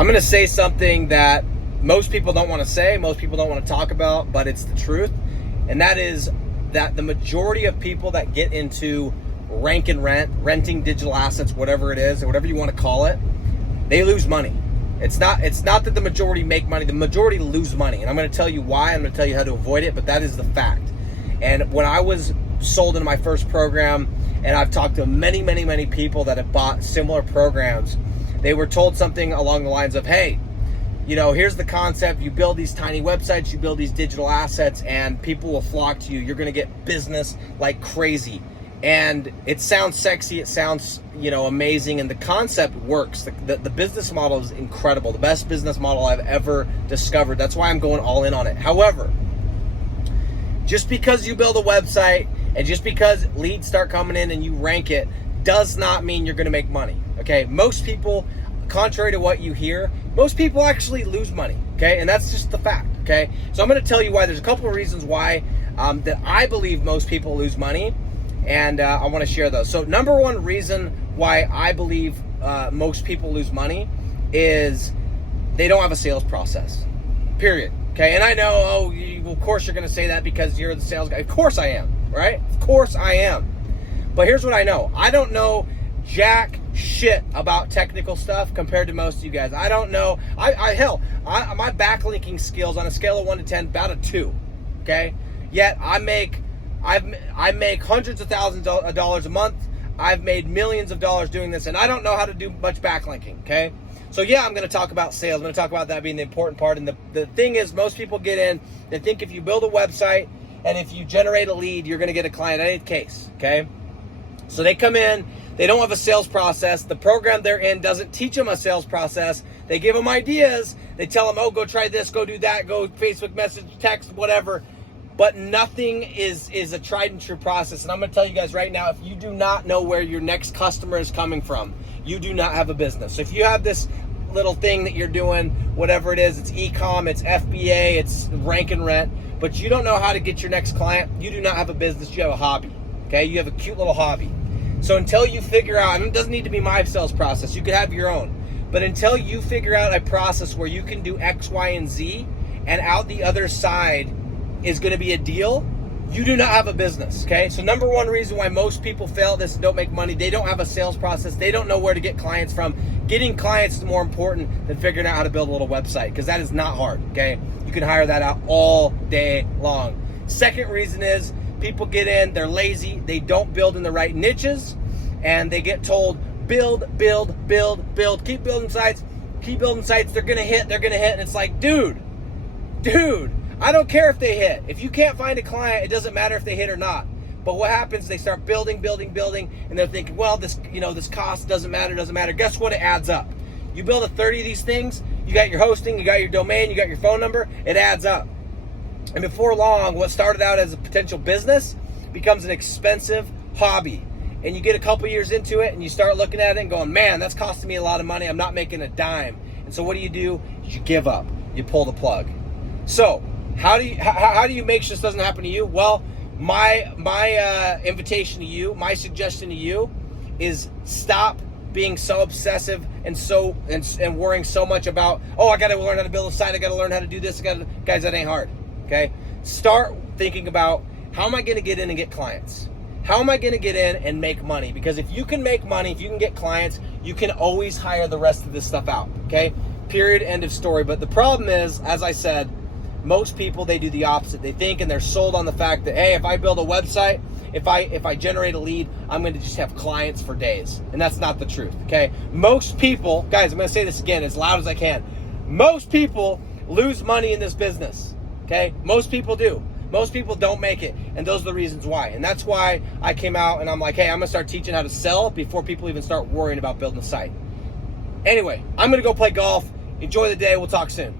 I'm going to say something that most people don't want to say, most people don't want to talk about, but it's the truth. And that is that the majority of people that get into rank and rent, renting digital assets, whatever it is, or whatever you want to call it, they lose money. It's not that the majority make money, the majority lose money. And I'm going to tell you why, I'm going to tell you how to avoid it, but that is the fact. And when I was sold into my first program, and I've talked to many, many, many people that have bought similar programs, they were told something along the lines of, hey, you know, here's the concept. You build these tiny websites, you build these digital assets, and people will flock to you. You're going to get business like crazy. And it sounds sexy, it sounds, you know, amazing, and the concept works. The business model is incredible, the best business model I've ever discovered. That's why I'm going all in on it. However, just because you build a website and just because leads start coming in and you rank it does not mean you're going to make money, okay? Most people, contrary to what you hear, most people actually lose money, okay? And that's just the fact, okay? So I'm going to tell you why. There's a couple of reasons why that I believe most people lose money, and I want to share those. So number one reason why I believe most people lose money is they don't have a sales process, period. Okay, and I know, of course you're going to say that because you're the sales guy. Of course I am, right? Of course I am. But here's what I know. I don't know jack shit about technical stuff compared to most of you guys. I don't know. My backlinking skills on a scale of 1 to 10, about a 2. Okay, yet I make hundreds of thousands of dollars a month. I've made millions of dollars doing this, and I don't know how to do much backlinking, okay? So yeah, I'm going to talk about sales. I'm going to talk about that being the important part. And the thing is, most people get in, they think if you build a website and if you generate a lead, you're going to get a client. That ain't the case, okay? So they come in, they don't have a sales process. The program they're in doesn't teach them a sales process. They give them ideas. They tell them, oh, go try this, go do that, go Facebook message, text, whatever. But nothing is a tried and true process. And I'm going to tell you guys right now, if you do not know where your next customer is coming from, you do not have a business. So if you have this little thing that you're doing, whatever it is, it's e-com, it's FBA, it's rank and rent, but you don't know how to get your next client, you do not have a business, you have a hobby, okay? You have a cute little hobby. So until you figure out, and it doesn't need to be my sales process, you could have your own, but until you figure out a process where you can do X, Y, and Z, and out the other side is going to be a deal, you do not have a business, okay? So number one reason why most people fail at this and don't make money, they don't have a sales process. They don't know where to get clients from. Getting clients is more important than figuring out how to build a little website, because that is not hard, okay? You can hire that out all day long. Second reason is people get in, they're lazy, they don't build in the right niches, and they get told, build, keep building sites, they're gonna hit, and it's like, dude, I don't care if they hit. If you can't find a client, it doesn't matter if they hit or not. But what happens, they start building, and they're thinking, well, this cost doesn't matter. Guess what? It adds up. You build 30 of these things, you got your hosting, you got your domain, you got your phone number, it adds up. And before long, what started out as a potential business becomes an expensive hobby. And you get a couple years into it, and you start looking at it and going, man, that's costing me a lot of money. I'm not making a dime. And so what do? You give up. You pull the plug. So how do you make sure this doesn't happen to you? Well, my invitation to you, my suggestion to you is stop being so obsessive and worrying so much about, oh, I got to learn how to build a site, I got to learn how to do this, guys, that ain't hard, okay? Start thinking about, how am I going to get in and get clients? How am I going to get in and make money? Because if you can make money, if you can get clients, you can always hire the rest of this stuff out, okay? Period, end of story. But the problem is, as I said, most people, they do the opposite. They think and they're sold on the fact that, hey, if I build a website, if I generate a lead, I'm going to just have clients for days. And that's not the truth, okay? Most people, guys, I'm going to say this again as loud as I can. Most people lose money in this business, okay? Most people do. Most people don't make it, and those are the reasons why. And that's why I came out and I'm like, hey, I'm going to start teaching how to sell before people even start worrying about building a site. Anyway, I'm going to go play golf. Enjoy the day. We'll talk soon.